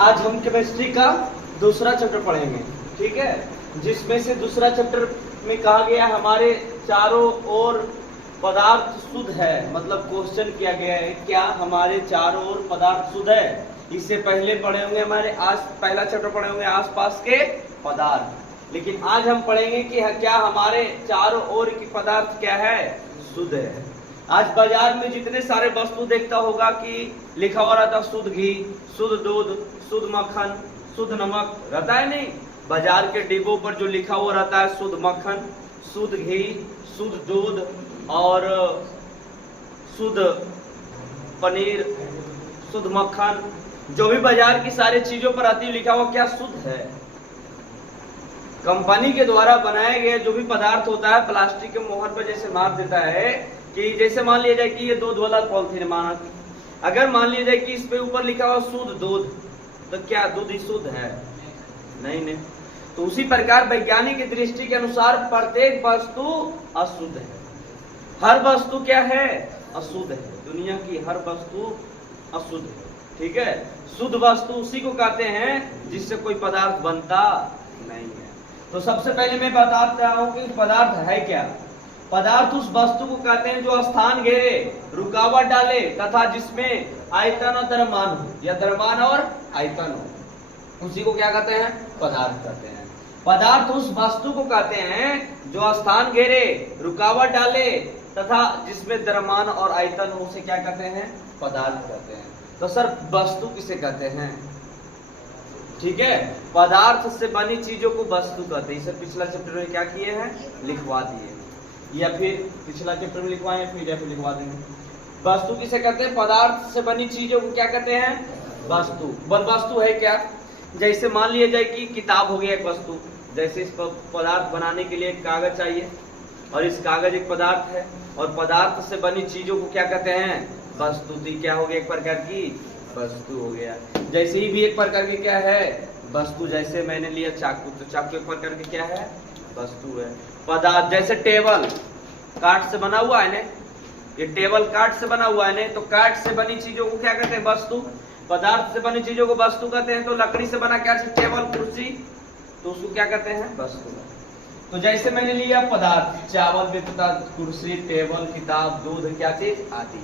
आज हम केमिस्ट्री का दूसरा चैप्टर पढ़ेंगे, ठीक है, जिसमें से दूसरा चैप्टर में कहा गया हमारे चारों ओर पदार्थ शुद्ध है। मतलब क्वेश्चन किया गया है क्या हमारे चारों ओर पदार्थ शुद्ध है। इससे पहले पढ़े होंगे हमारे आज पहला चैप्टर पढ़े होंगे आसपास के पदार्थ, लेकिन आज हम पढ़ेंगे कि क्या हमारे चारों ओर की पदार्थ क्या है, शुद्ध है। आज बाजार में जितने सारे वस्तु देखता होगा कि लिखा हुआ रहता शुद्ध घी, शुद्ध दूध, शुद्ध मक्खन, शुद्ध नमक रहता है नहीं। बाजार के डिब्बों पर जो लिखा हुआ रहता है शुद्ध मक्खन, शुद्ध घी, शुद्ध दूध और शुद्ध पनीर, शुद्ध मक्खन, जो भी बाजार की सारी चीजों पर आती है लिखा हुआ क्या शुद्ध है। कंपनी के द्वारा बनाए गए जो भी पदार्थ होता है प्लास्टिक के मोहर पर जैसे मार देता है कि जैसे मान लिया जाए कि ये दूध वाला पॉलिथीन माना, अगर मान लिया जाए कि इस पे ऊपर लिखा हुआ शुद्ध दूध, तो क्या दूध ही शुद्ध है? नहीं। तो उसी प्रकार वैज्ञानिक की दृष्टि के अनुसार प्रत्येक वस्तु अशुद्ध है। हर वस्तु क्या है? अशुद्ध है। दुनिया की हर वस्तु अशुद्ध है, ठीक है। शुद्ध वस्तु उसी को कहते हैं जिससे कोई पदार्थ बनता नहीं है। तो सबसे पहले मैं बताता हूं कि पदार्थ है क्या। पदार्थ उस वस्तु को कहते हैं जो स्थान घेरे, रुकावट डाले तथा जिसमें आयतन और द्रव्यमान हो, या द्रव्यमान और आयतन हो, उसी को क्या कहते हैं? पदार्थ कहते हैं। पदार्थ उस वस्तु को कहते हैं जो स्थान घेरे, रुकावट डाले तथा जिसमें द्रव्यमान और आयतन हो, उसे क्या कहते हैं? पदार्थ कहते हैं। तो सर वस्तु किसे कहते हैं? ठीक है, पदार्थ से बनी चीजों को वस्तु कहते हैं। इसे पिछला चैप्टर में क्या किए हैं? लिखवा दिए, या फिर पिछला चैप्टर में लिखवाएं फिर या फिर लिखवा देंगे। वस्तु किसे कहते हैं? पदार्थ से बनी चीजों को क्या कहते हैं? वस्तु। वस्तु है क्या? जैसे मान लिया जाए कि किताब हो गया एक वस्तु, जैसे इस पदार्थ बनाने के लिए एक कागज चाहिए और इस कागज एक पदार्थ है, और पदार्थ से बनी चीजों को क्या कहते हैं? वस्तु। क्या हो गया? एक प्रकार की वस्तु हो गया। जैसे ही भी एक प्रकार की क्या है? वस्तु। जैसे मैंने लिया चाकू, तो चाकू एक प्रकार की क्या है? वस्तु है। पदार्थ जैसे टेबल काठ से बना हुआ है ना, ये टेबल काठ से बना हुआ है ना, तो काठ से बनी चीजों को क्या कहते हैं? वस्तु। पदार्थ से बनी चीजों को वस्तु कहते हैं। तो लकड़ी से बना क्या चीज? टेबल, कुर्सी, तो उसको क्या कहते हैं? वस्तु। तो जैसे मैंने लिया पदार्थ, चावल, पदार्थ, कुर्सी, टेबल, किताब, दूध, क्या चीज? आदि।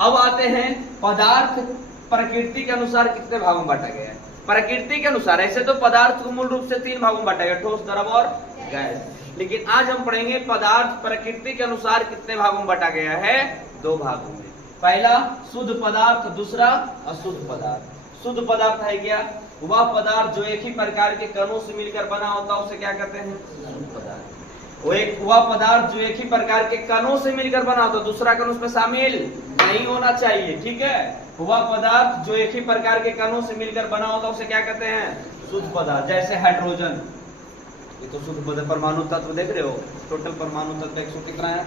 अब आते हैं पदार्थ प्रकृति के अनुसार कितने भागों में बांटा गया है? प्रकृति के अनुसार ऐसे तो पदार्थ को मूल रूप से 3 भागों में बांटा गया, ठोस, द्रव और गैस। लेकिन आज हम पढ़ेंगे पदार्थ प्रकृति के अनुसार कितने भागों में बांटा गया है? 2 भागों में। पहला शुद्ध पदार्थ, दूसरा अशुद्ध पदार्थ। शुद्ध पदार्थ है क्या? वह पदार्थ जो एक ही प्रकार के कणों से मिलकर बना होता है उसे क्या कहते हैं? शुद्ध पदार्थ। वह पदार्थ जो एक ही प्रकार के कणों से मिलकर बना होता है, दूसरा कण उसमें शामिल नहीं होना चाहिए, ठीक है। वह पदार्थ जो एक ही प्रकार के कणों से मिलकर बना होता है उसे क्या कहते हैं? शुद्ध पदार्थ। जैसे हाइड्रोजन, ये तो शुद्ध पदार्थ। परमाणु तत्व देख रहे हो, टोटल परमाणु तत्व 100 कितना है?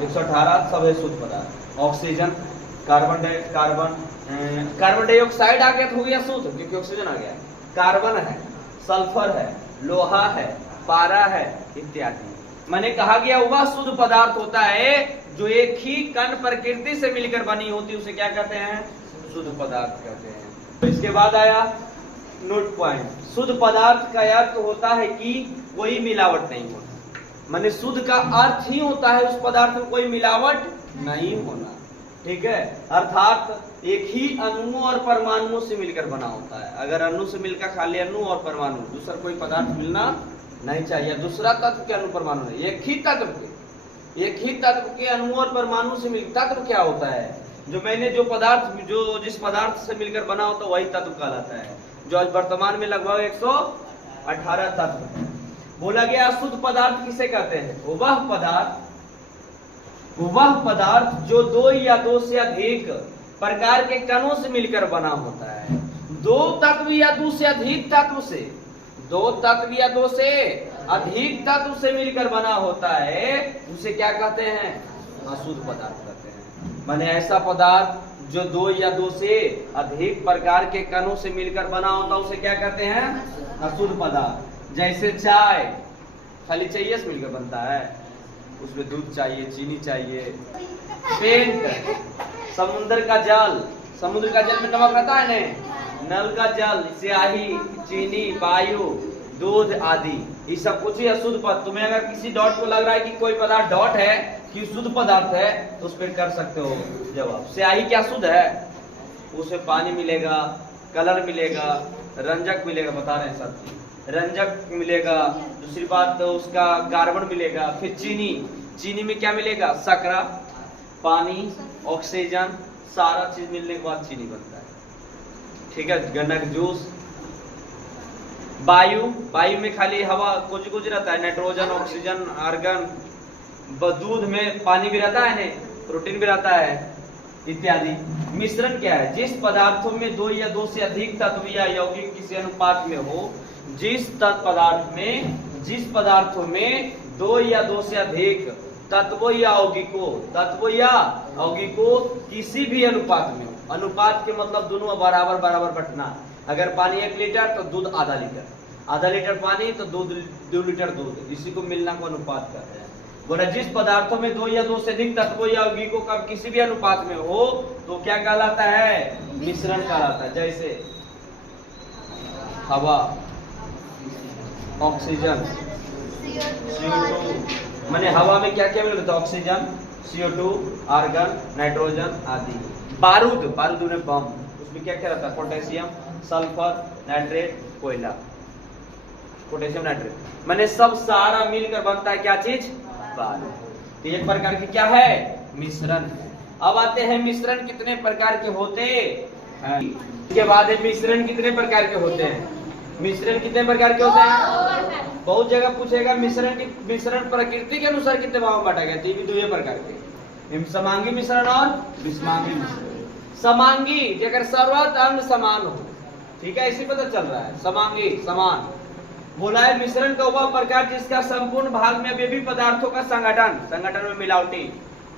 118, सब है शुद्ध पदार्थ। ऑक्सीजन, कार्बन डाइऑक्साइड आ गया तो हो गया शुद्ध, क्योंकि ऑक्सीजन आ गया। कार्बन है, सल्फर है, लोहा है, पारा है, इत्यादि। मैंने कहा गया वह शुद्ध पदार्थ होता है जो एक ही कण प्रकृति से मिलकर बनी होती है, उसे क्या कहते हैं? शुद्ध पदार्थ कहते हैं। तो इसके बाद आया नोट पॉइंट। शुद्ध पदार्थ का अर्थ होता है कि कोई मिलावट नहीं होना। माने शुद्ध का अर्थ ही होता है उस पदार्थ में कोई मिलावट नहीं होना, ठीक है। अर्थात एक ही अणुओं और परमाणुओं से मिलकर बना होता है। अगर अणु से मिलकर खाली अणु और परमाणु, दूसरा कोई पदार्थ मिलना नहीं चाहिए। दूसरा तत्व के अणु परमाणु नहीं, एक ही तत्व के अणु और परमाणु से मिल। तत्व क्या होता है? जो मैंने जिस पदार्थ से मिलकर बना होता है वही तत्व कहलाता है, जो आज वर्तमान में लगभग 118 तत्व है। बोला गया शुद्ध पदार्थ किसे कहते हैं? वह पदार्थ जो 2 या 2 से अधिक प्रकार के कणों से मिलकर बना होता है। 2 तत्व या 2 से अधिक तत्व से, 2 तत्व या 2 से अधिक तत्व से मिलकर बना होता है, उसे क्या कहते हैं? अशुद्ध पदार्थ कहते हैं। माने ऐसा पदार्थ जो 2 या 2 से अधिक प्रकार के कणों से मिलकर बना होता है उसे क्या कहते हैं? अशुद्ध पदार्थ। जैसे चाय खाली चाहिए से मिलकर बनता है, उसमें दूध चाहिए, चीनी चाहिए। पेंट, समुद्र का जल में नमक रहता है ना, नल का जल, स्याही, चीनी, वायु, दूध आदि, ये सब कुछ ही अशुद्ध पदार्थ। तुम्हें अगर किसी डॉट को लग रहा है कि कोई पदार्थ डॉट है कि शुद्ध पदार्थ है तो उस पर कर सकते हो जवाब। स्याही क्या शुद्ध है? उसमें पानी मिलेगा, कलर मिलेगा, रंजक मिलेगा, बता रहे हैं सब, रंजक मिलेगा। दूसरी बात तो उसका कार्बन मिलेगा। फिर चीनी, चीनी में क्या मिलेगा? शकरा, पानी, ऑक्सीजन, सारा चीज मिलने के बाद चीनी बनता है। ठीक है, गन्ना का जूस। वायु, वायु में खाली हवा कुछ कुछ रहता है, नाइट्रोजन, ऑक्सीजन, आर्गन। दूध में पानी भी रहता है, नहीं प्रोटीन भी रहता है इत्यादि। मिश्रण क्या है? जिस पदार्थों में दो या दो से अधिक तत्व या यौगिक किसी अनुपात में हो, जिस पदार्थ में, जिस पदार्थों में दो या दो से अधिक तत्वों या यौगिकों किसी भी अनुपात में हो। अनुपात के मतलब दोनों बराबर बराबर बंटना। अगर पानी 1 लीटर तो दूध आधा लीटर, आधा लीटर पानी तो दूध 2 लीटर दूध, इसी को मिलना को अनुपात कहते हैं। बोला जिस पदार्थों में दो या दो से अधिक तत्वों या यौगिकों का किसी भी अनुपात में हो तो क्या कहलाता है? मिश्रण कहलाता है। जैसे हवा, ऑक्सीजन, CO2, माने हवा में क्या क्या मिलता है? ऑक्सीजन, CO2, आर्गन, नाइट्रोजन आदि। बारूद, बारूद में बम, उसमें क्या क्या रहता है? पोटेशियम, सल्फर, नाइट्रेट, कोयला, पोटेशियम, नाइट्रेट, माने सब सारा मिलकर बनता है क्या चीज? बारूद। एक प्रकार की क्या है? मिश्रण। अब आते हैं मिश्रण कितने प्रकार के होते हैं। इसके बाद मिश्रण कितने प्रकार के होते हैं? मिश्रण कितने प्रकार के होते हैं? बहुत जगह पूछेगा मिश्रण प्रकृति के अनुसार कितने भाग में बांटा गया? तो ये भी 2 प्रकार के, समांगी मिश्रण और विषमांगी मिश्रण। समांगी जगह सर्वत अंग समान हो, ठीक है, इसी पता चल रहा है। समांगी समान बोला है मिश्रण का वह प्रकार जिसका संपूर्ण भाग में अवयवी पदार्थों का संगठन में मिलावटी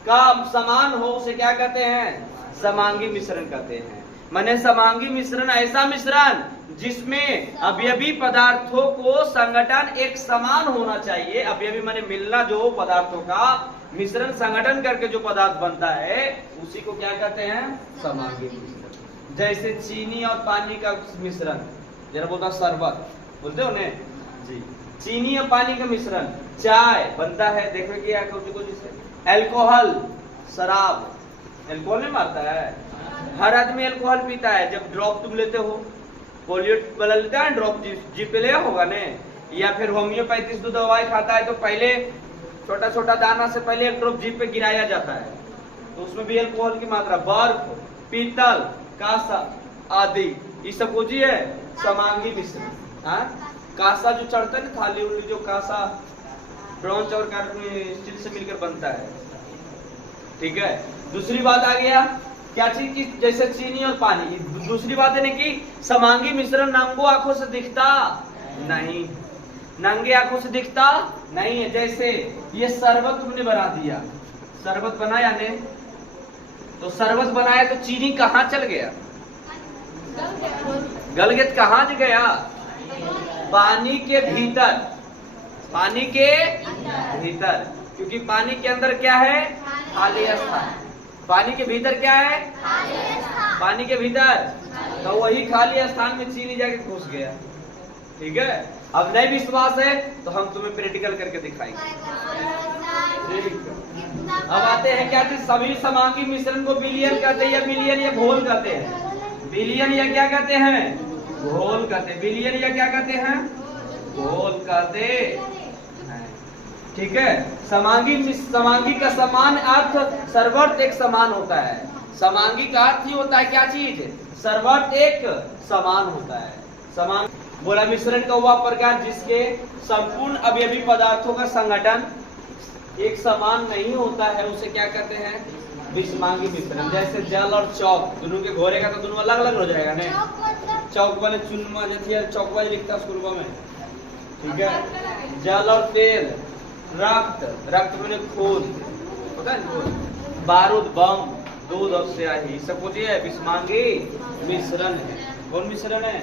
का समान हो, उसे क्या कहते हैं? समांगी मिश्रण कहते हैं। माने समांगी मिश्रण ऐसा मिश्रण जिसमें अवयवी पदार्थों को संगठन एक समान होना चाहिए। अवयवी माने मिलना जो पदार्थों का मिश्रण संगठन करके जो पदार्थ बनता है उसी को क्या कहते हैं? समांगी मिश्रण। जैसे चीनी और पानी का मिश्रण, जरा बोलता शरबत बोलते हो ने जी, चीनी और पानी का मिश्रण। चाय बनता है, देखो क्या कुछ जिससे। अल्कोहल, शराब, अल्कोहल नहीं मारता है, हर आदमी अल्कोहल पीता है। जब ड्रॉप तुम लेते हो, पोलियो वाला लेता है ड्रॉप, जीप पे लिया होगा ने, या फिर होम्योपैथी से दवाई खाता है तो पहले छोटा छोटा दाना से पहले एक ड्रॉप जीप पे गिराया जाता है, तो उसमें भी अल्कोहल की मात्रा। बर्फ, पीतल, कासा आदि, ये सब कुछ है समांगी मिश्रण। हाँ, कासा जो चढ़ता है ना, थाली उली जो कासा ब्रॉन्ज और स्टील से मिलकर बनता है, ठीक है। दूसरी बात आ गया क्या चीज की? जैसे चीनी और पानी। दूसरी बात है कि समांगी मिश्रण नंगो आंखों से दिखता नहीं, नंगे आंखों से दिखता नहीं है। जैसे ये शरबत तुमने बना दिया, शरबत बनाया ने, तो शरबत बनाया तो चीनी कहाँ चल गया? गलगत कहाँ गया? पानी के भीतर, पानी के भीतर, क्योंकि पानी के अंदर क्या है? खाली स्थान। पानी के भीतर क्या है? पानी के भीतर, तो वही खाली स्थान में चीनी जाके घुस गया, ठीक है। अब नहीं विश्वास है तो हम तुम्हें प्रैक्टिकल करके दिखाएंगे। अब आते हैं क्या चीज? सभी समांगी मिश्रण को विलयन कहते हैं या विलयन या घोल कहते हैं। विलयन या क्या कहते हैं? घोल कहते हैं। विलयन या क्या कहते हैं? घोल कहते हैं, ठीक है। समांगी का समान अर्थ सर्वर्थ एक समान होता है। समांगी का अर्थ ही होता है क्या चीज? सर्वर्थ एक समान होता है। समान बोला मिश्रण का वह प्रकार जिसके संपूर्ण अवयवी पदार्थों का संगठन एक समान नहीं होता है, उसे क्या कहते हैं? विषमांगी मिश्रण। जैसे जल और चौक, दोनों के घोरे का तो दोनों अलग अलग हो जाएगा ना। चौक वाले चुनमा चौक वाले लिखता स्कूल में, ठीक है। जल और तेल, रक्त, रक्त मैंने खून, पता है खून, बारूद, बम, दूध और स्याही, सब कुछ ये विषमांगी मिश्रण है। कौन मिश्रण है?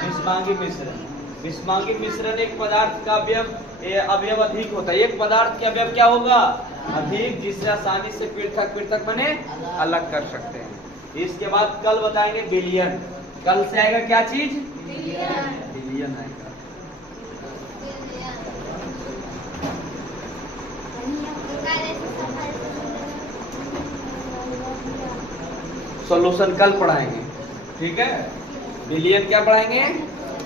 विषमांगी मिश्रण। विषमांगी मिश्रण एक पदार्थ का अवयव अधिक होता है। एक पदार्थ के अवयव क्या होगा? अधिक, जिससे आसानी से पृथक पृथक बने अलग कर सकते हैं। इसके बाद कल बताएंगे विलयन। कल से आएगा क्या चीज? बिलियन आएगा। सॉल्यूशन कल पढ़ाएंगे, ठीक है। बिलियन क्या पढ़ाएंगे?